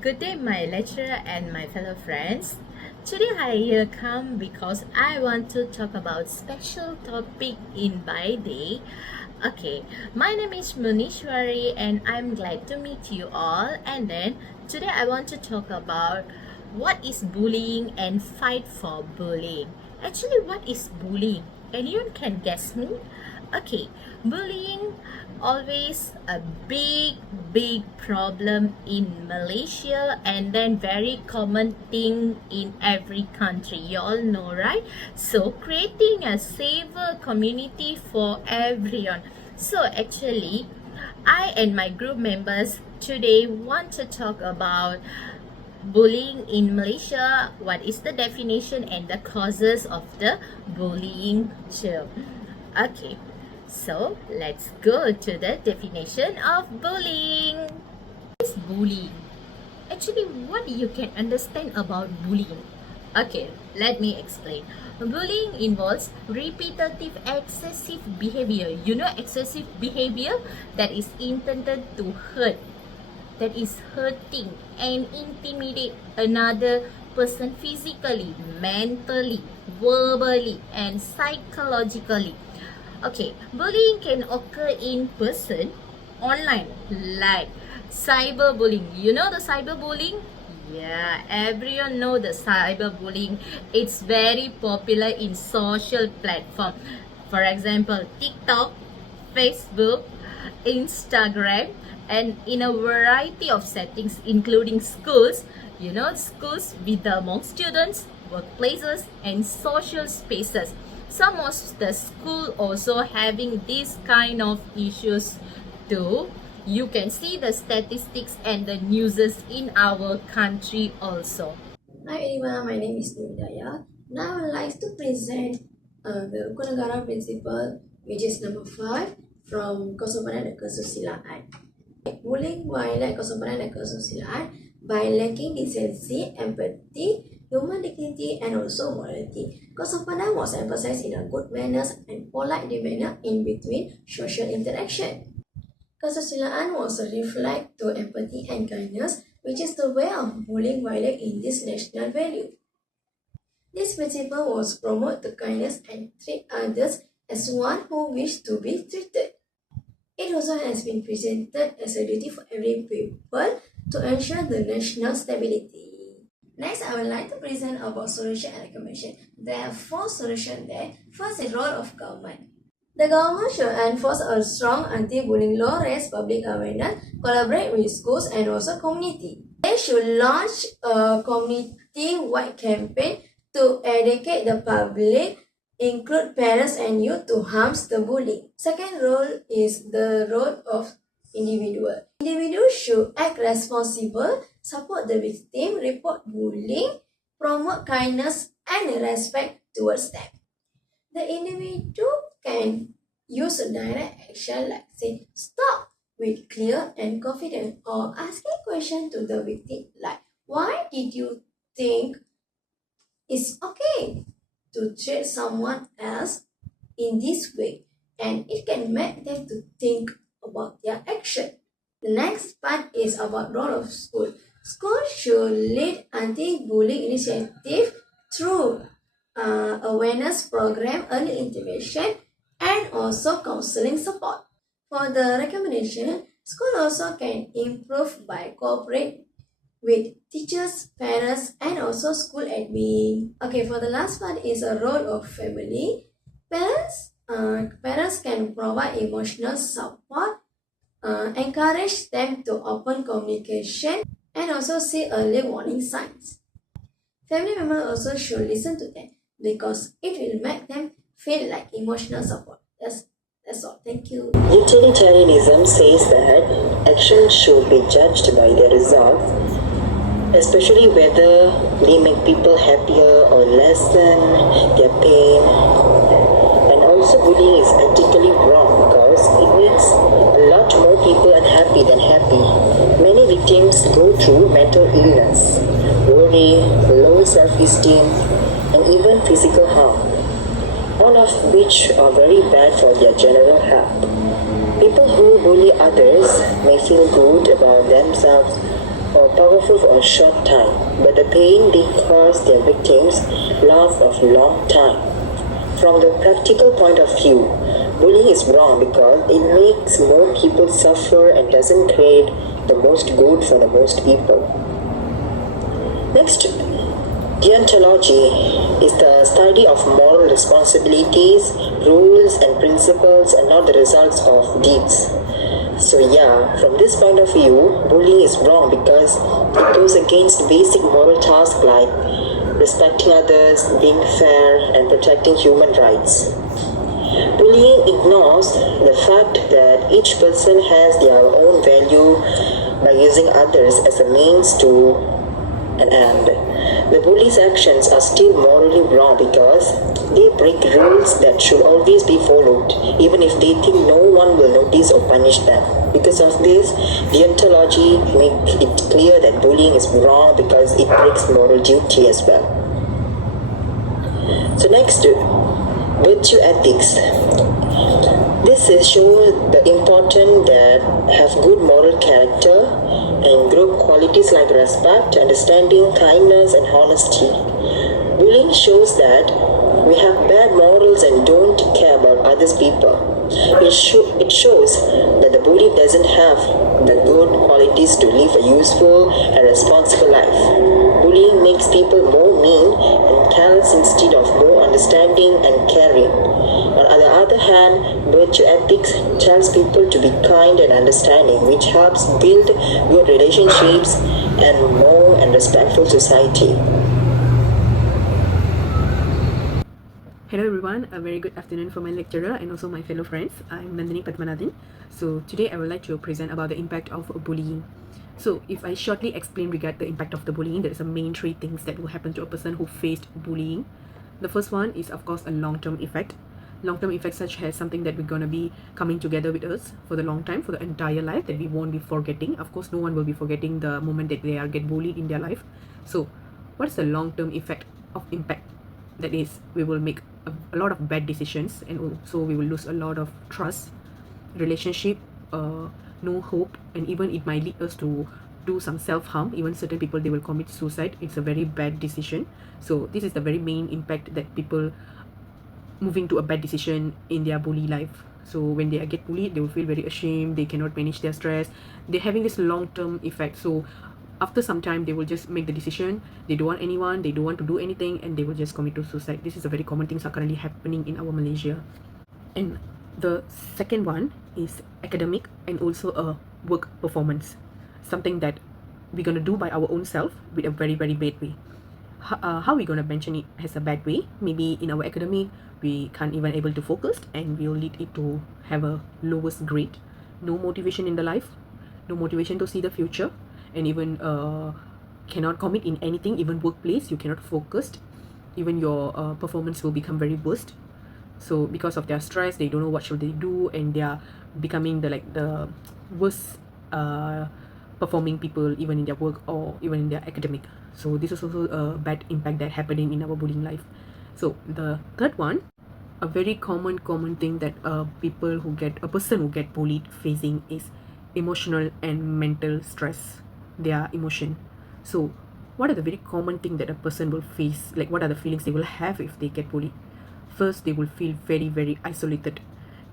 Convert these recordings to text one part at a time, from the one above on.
Good day, my lecturer and my fellow friends. Today I come because I want to talk about special topic in my day. Okay, my name is Munishwari and I'm glad to meet you all. And then today I want to talk about what is bullying and fight for bullying. Actually, what is bullying? Anyone can guess me? Okay, bullying always a big problem in Malaysia, and then very common thing in every country, you all know, right? So creating a safer community for everyone. So actually I and my group members today want to talk about bullying in Malaysia, what is the definition and the causes of the bullying too. Okay, so let's go to the definition of bullying. What is bullying? Actually, what you can understand about bullying? Okay, let me explain. Bullying involves repetitive excessive behavior. You know excessive behavior that is intended to hurt, that is hurting and intimidate another person physically, mentally, verbally and psychologically. Okay, bullying can occur in person, online, like cyberbullying. You know the cyberbullying? Yeah, everyone know the cyberbullying. It's very popular in social platform. For example, TikTok, Facebook, Instagram, and in a variety of settings including schools, you know, schools with among students, workplaces and social spaces. Some of the school also having this kind of issues too. You can see the statistics and the newses in our country also. Hi everyone, my name is Nidaya. Now I would like to present the Kunagara principle, which is number 5 from Kesopanan dan Kesusilaan. Bullying violate kesopanan dan kesusilaan by lacking decency, empathy, human dignity and also morality. Kesopanan was emphasized in a good manners and polite demeanor in between social interaction. Kesusilaan was a reflect to empathy and kindness, which is the way of bullying violate in this national value. This principle was promote the kindness and treat others as one who wish to be treated. It also has been presented as a duty for every people to ensure the national stability. Next, I would like to present about solution and recommendation. There are 4 solutions there. First is role of government. The government should enforce a strong anti-bullying law, raise public awareness, collaborate with schools and also community. They should launch a community-wide campaign to educate the public, include parents and youth to harm the bullying. Second role is the role of individual. Individuals should act responsible, support the victim, report bullying, promote kindness and respect towards them. The individual can use a direct action like say stop with clear and confident, or asking question to the victim like why did you think it's okay to treat someone else in this way, and it can make them to think about their action. The next part is about role of school. School should lead anti-bullying initiative through awareness program, early intervention, and also counseling support. For the recommendation, school also can improve by cooperate with teachers, parents, and also school admin. Okay, for the last part is a role of family. Parents can provide emotional support, encourage them to open communication, and also see early warning signs. Family members also should listen to them because it will make them feel like emotional support. That's all. Thank you. Utilitarianism says that actions should be judged by their result, especially whether they make people happier or lessen their pain. And also bullying is ethically wrong because it makes a lot more people unhappy than happy. Many victims go through mental illness, worry, low self-esteem, and even physical harm, all of which are very bad for their general health. People who bully others may feel good about themselves or powerful for a short time, but the pain they cause their victims lasts a long time. From the practical point of view, bullying is wrong because it makes more people suffer and doesn't create the most good for the most people. Next, deontology is the study of moral responsibilities, rules, and principles, and not the results of deeds. So yeah, from this point of view, bullying is wrong because it goes against basic moral tasks like respecting others, being fair, and protecting human rights. Bullying ignores the fact that each person has their own value by using others as a means to an end. The bully's actions are still morally wrong because they break rules that should always be followed, even if they think no one will notice or punish them. Because of this, deontology makes it clear that bullying is wrong because it breaks moral duty as well. So next, virtue ethics. This is shows the important that have good moral character and group qualities like respect, understanding, kindness, and honesty. Bullying shows that we have bad morals and don't care about others people. It shows that the bully doesn't have the good qualities to live a useful and responsible life. Bullying makes people more mean and callous instead of more understanding and caring. On the other hand, virtue ethics tells people to be kind and understanding, which helps build good relationships and more and respectful society. Hello everyone, a very good afternoon for my lecturer and also my fellow friends. I'm Nandini Padmanathan. So today I would like to present about the impact of bullying. So if I shortly explain regarding the impact of the bullying, there is a main three things that will happen to a person who faced bullying. The first one is of course a long-term effect. Long-term effects such as something that we're going to be coming together with us for the long time, for the entire life, that we won't be forgetting. Of course, no one will be forgetting the moment that they are get bullied in their life. So what is the long-term effect of impact? That is, we will make a lot of bad decisions, and also we will lose a lot of trust, relationship, no hope, and even it might lead us to do some self-harm. Even certain people, they will commit suicide. It's a very bad decision. So this is the very main impact that people moving to a bad decision in their bully life. So when they get bullied, they will feel very ashamed, they cannot manage their stress, they're having this long-term effect. So after some time, they will just make the decision, they don't want anyone, they don't want to do anything, and they will just commit to suicide. This is a very common things are currently happening in our Malaysia. And the second one is academic and also a work performance, something that we're going to do by our own self with a very bad way. How we going to mention it as a bad way? Maybe in our academic, we can't even able to focus, and will lead it to have a lowest grade, no motivation in the life, no motivation to see the future, and even cannot commit in anything. Even workplace, you cannot focus, even your performance will become very worst. So because of their stress, they don't know what should they do, and they are becoming the worst performing people, even in their work or even in their academic. So this is also a bad impact that happening in our bullying life. So the third one, a very common thing that a person who get bullied facing is emotional and mental stress, their emotion. So what are the very common thing that a person will face? Like, what are the feelings they will have if they get bullied? First, they will feel very isolated.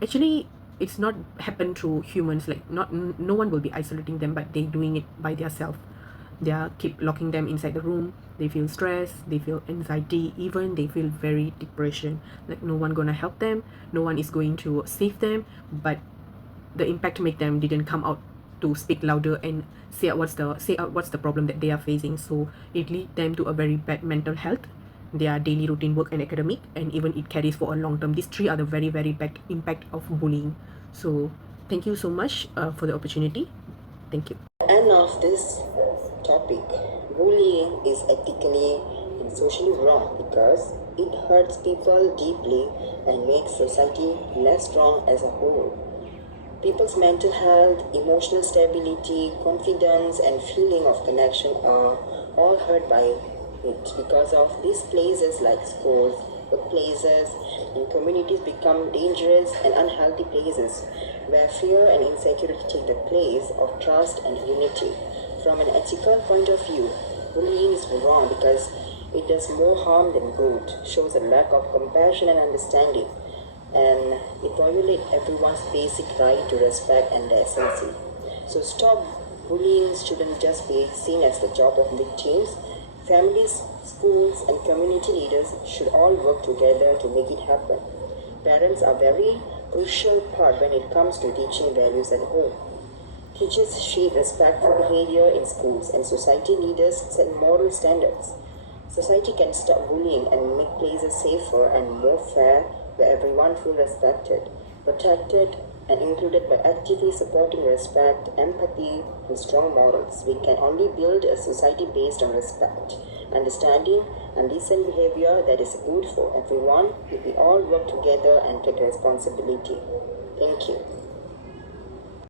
Actually, it's not happen through humans, like no one will be isolating them, but they doing it by themselves. They are keep locking them inside the room. They feel stress, they feel anxiety, even they feel very depression, like no one gonna help them, no one is going to save them. But the impact make them didn't come out to speak louder and say out what's the problem that they are facing. So it lead them to a very bad mental health, their daily routine, work and academic, and even it carries for a long term. These three are the very bad impact of bullying. So thank you so much for the opportunity. Thank you. End of this topic, bullying is ethically and socially wrong because it hurts people deeply and makes society less strong as a whole. People's mental health, emotional stability, confidence, and feeling of connection are all hurt by it. Because of these places like schools, workplaces, and communities become dangerous and unhealthy places where fear and insecurity take the place of trust and unity. from an ethical point of view, bullying is wrong because it does more harm than good, shows a lack of compassion and understanding, and it violates everyone's basic right to respect and decency. So stop bullying shouldn't just be seen as the job of victims. Families, schools, and community leaders should all work together to make it happen. Parents are very crucial part when it comes to teaching values at home. Teachers shape respectful behavior in schools, and society leaders set moral standards. Society can stop bullying and make places safer and more fair where everyone feels respected, protected, and included by actively supporting respect, empathy, and strong morals. We can only build a society based on respect, understanding, and decent behavior that is good for everyone if we all work together and take responsibility. Thank you.